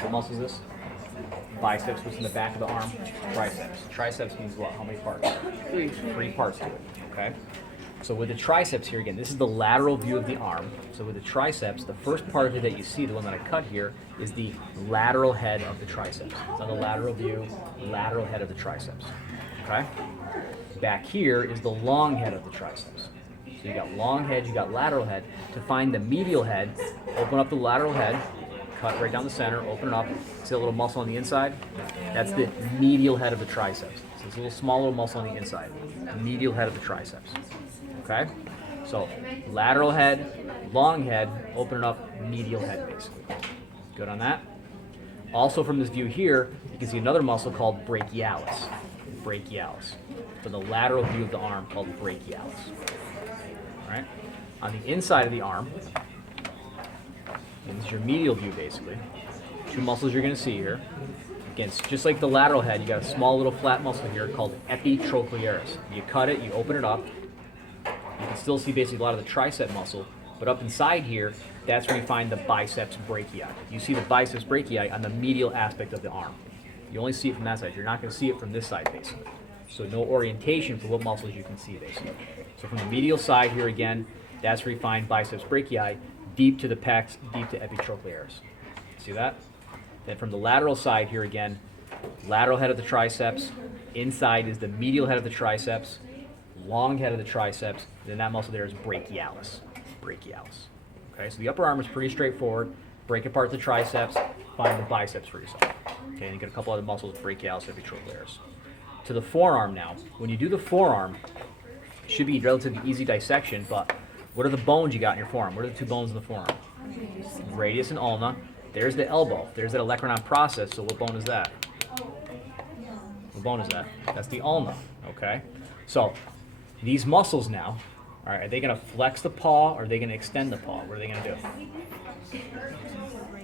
What muscle is this? Biceps, what's in the back of the arm? Triceps. Triceps means what? How many parts? Three parts to it, okay? So with the triceps here, again, this is the lateral view of the arm. So with the triceps, the first part of it that you see, the one that I cut here, is the lateral head of the triceps. It's on the lateral view, lateral head of the triceps, okay? Back here is the long head of the triceps. So you got long head, you got lateral head. To find the medial head, open up the lateral head, cut right down the center, open it up. See a little muscle on the inside? That's the medial head of the triceps. So it's a little small little muscle on the inside. The medial head of the triceps. Okay? So lateral head, long head, open it up, medial head basically. Good on that? Also from this view here, you can see another muscle called brachialis. Brachialis. For the lateral view of the arm called brachialis. Alright? On the inside of the arm, and this is your medial view basically. Two muscles you're going to see here. Again, just like the lateral head, you got a small little flat muscle here called epitrochlearis. You cut it, you open it up. You can still see basically a lot of the tricep muscle, but up inside here, that's where you find the biceps brachii. You see the biceps brachii on the medial aspect of the arm. You only see it from that side. You're not going to see it from this side basically. So no orientation for what muscles you can see basically. So from the medial side here again, that's where you find biceps brachii, deep to the pecs, deep to epitrochlearis. See that? Then from the lateral side here again, lateral head of the triceps, inside is the medial head of the triceps, long head of the triceps, and then that muscle there is brachialis. Brachialis. Okay, so the upper arm is pretty straightforward. Break apart the triceps, find the biceps for yourself. Okay, and you get a couple other muscles, brachialis, epitrochlearis. To the forearm now. When you do the forearm, it should be relatively easy dissection, but what are the bones you got in your forearm? What are the two bones in the forearm? Radius and ulna. There's the elbow. There's that olecranon process. So what bone is that? What bone is that? That's the ulna. Okay. So these muscles now, all right, are they going to flex the paw or are they going to extend the paw? What are they going to do?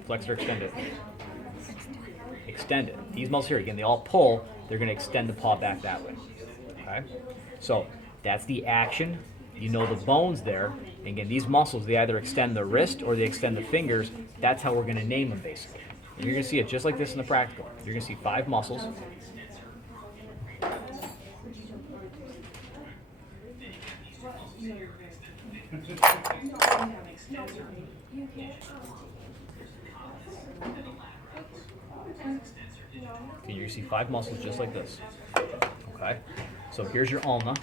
Flex or extend it? Extend it. These muscles here, again, they all pull. They're going to extend the paw back that way. Okay. So that's the action. You know the bones there. And again, these muscles, they either extend the wrist or they extend the fingers. That's how we're going to name them, basically. And you're going to see it just like this in the practical. You're going to see 5 muscles. Okay, you're going to see 5 muscles just like this. Okay? So here's your ulna.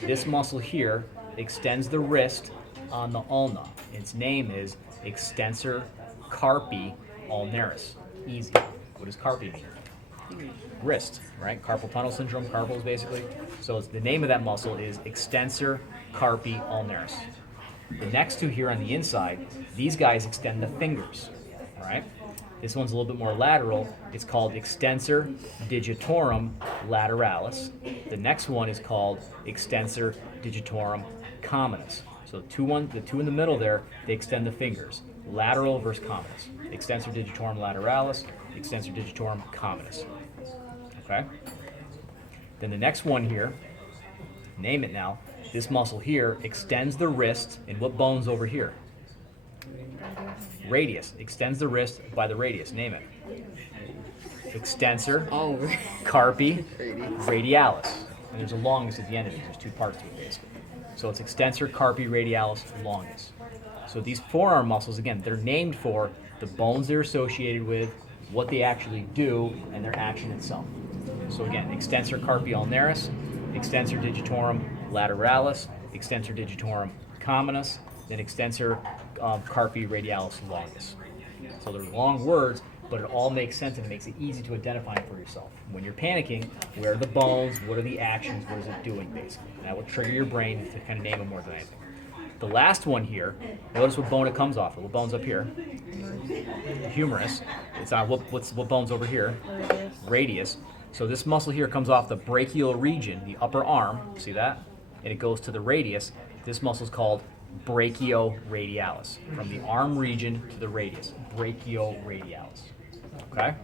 This muscle here extends the wrist on the ulna. Its name is extensor carpi ulnaris. Easy. What does carpi mean? Wrist, right? Carpal tunnel syndrome, carpals basically. So the name of that muscle is extensor carpi ulnaris. The next two here on the inside, these guys extend the fingers, all right? This one's a little bit more lateral. It's called extensor digitorum lateralis. The next one is called extensor digitorum communis. So the two in the middle there, they extend the fingers. Lateral versus communis. Extensor digitorum lateralis, extensor digitorum communis. Okay? Then the next one here, name it now, this muscle here extends the wrist in what bone's over here? Radius. Extends the wrist by the radius. Name it. Extensor carpi radialis. And there's a longus at the end of it. There's 2 parts to it basically. So it's extensor carpi radialis longus. So these forearm muscles, again, they're named for the bones they're associated with, what they actually do, and their action itself. So again, extensor carpi ulnaris, extensor digitorum lateralis, extensor digitorum communis, then extensor carpi radialis longus. So they're long words, but it all makes sense and it makes it easy to identify for yourself. When you're panicking, where are the bones, what are the actions, what is it doing basically? And that will trigger your brain to kind of name them more than anything. The last one here, notice what bone it comes off of. What bone's up here? The humerus. It's on what bone's over here? Radius. So this muscle here comes off the brachial region, the upper arm, see that? And it goes to the radius. This muscle is called brachioradialis, from the arm region to the radius, brachioradialis. Okay?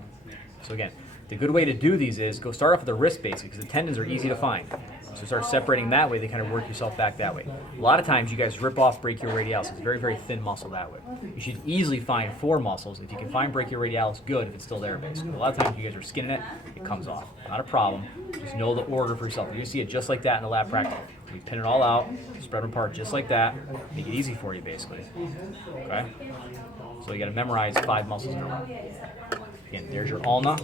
So again, the good way to do these is go start off with the wrist basically, because the tendons are easy to find. So start separating that way, they kind of work yourself back that way. A lot of times you guys rip off brachioradialis. It's a very, very thin muscle that way. You should easily find 4 muscles. If you can find brachioradialis, good, if it's still there, basically. A lot of times you guys are skinning it, it comes off. Not a problem. Just know the order for yourself. You're going to see it just like that in the lab practice. You pin it all out, spread them apart just like that, make it easy for you, basically. Okay? So you got to memorize 5 muscles in a row. Again, there's your ulna,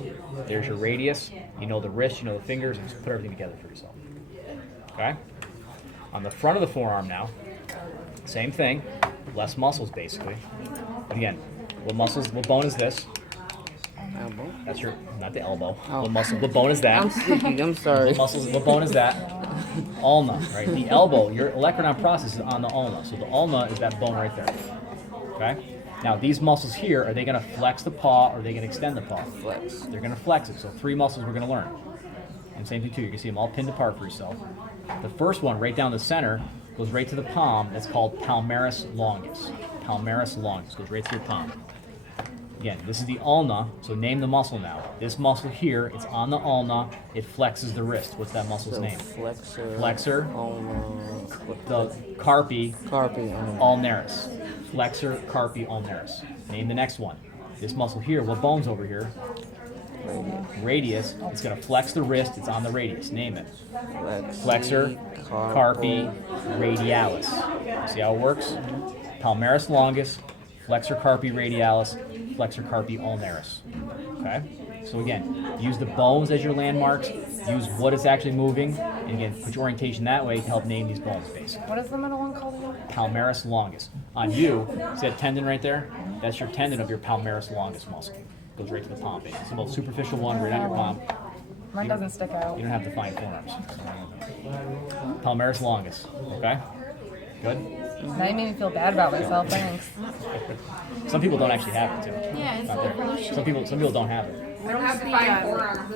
there's your radius, you know the wrist, you know the fingers, and just put everything together for yourself. Okay? On the front of the forearm now, same thing, less muscles basically. But again, what bone is this? Elbow. That's your, not the elbow. Oh. What bone is that? I'm sleepy. I'm sorry. What bone is that? Ulna, right? The elbow, your olecranon process is on the ulna. So the ulna is that bone right there. Okay? Now these muscles here, are they going to flex the paw or are they going to extend the paw? Flex. They're going to flex it. So 3 muscles we're going to learn. And same thing too, you can see them all pinned apart for yourself. The first one, right down the center, goes right to the palm. That's called palmaris longus. Palmaris longus goes right to your palm. Again, this is the ulna, so name the muscle now. This muscle here, it's on the ulna, it flexes the wrist. What's that muscle's So name? flexor. The carpi Carpi. ulnaris. Flexor carpi ulnaris. Name the next one. This muscle here, what bone's over here? Radius. It's going to flex the wrist, it's on the radius. Name it. Flexor carpi radialis. See how it works? Palmaris longus, flexor carpi radialis, flexor carpi ulnaris. Okay? So again, use the bones as your landmarks, use what it's actually moving, and again, put your orientation that way to help name these bones, basically. What is the middle one called again? Palmaris longus. On you, see that tendon right there? That's your tendon of your palmaris longus muscle. Goes right to the palm, basically. It's the most superficial one right on your palm. Mine doesn't stick out. You don't have to find forearms. Palmaris longus. Okay? Good? Now you made me feel bad about myself. Thanks. Some people don't actually have it, too. Yeah, it's Not so there. crucial. Some people don't have it. I don't have the forearm.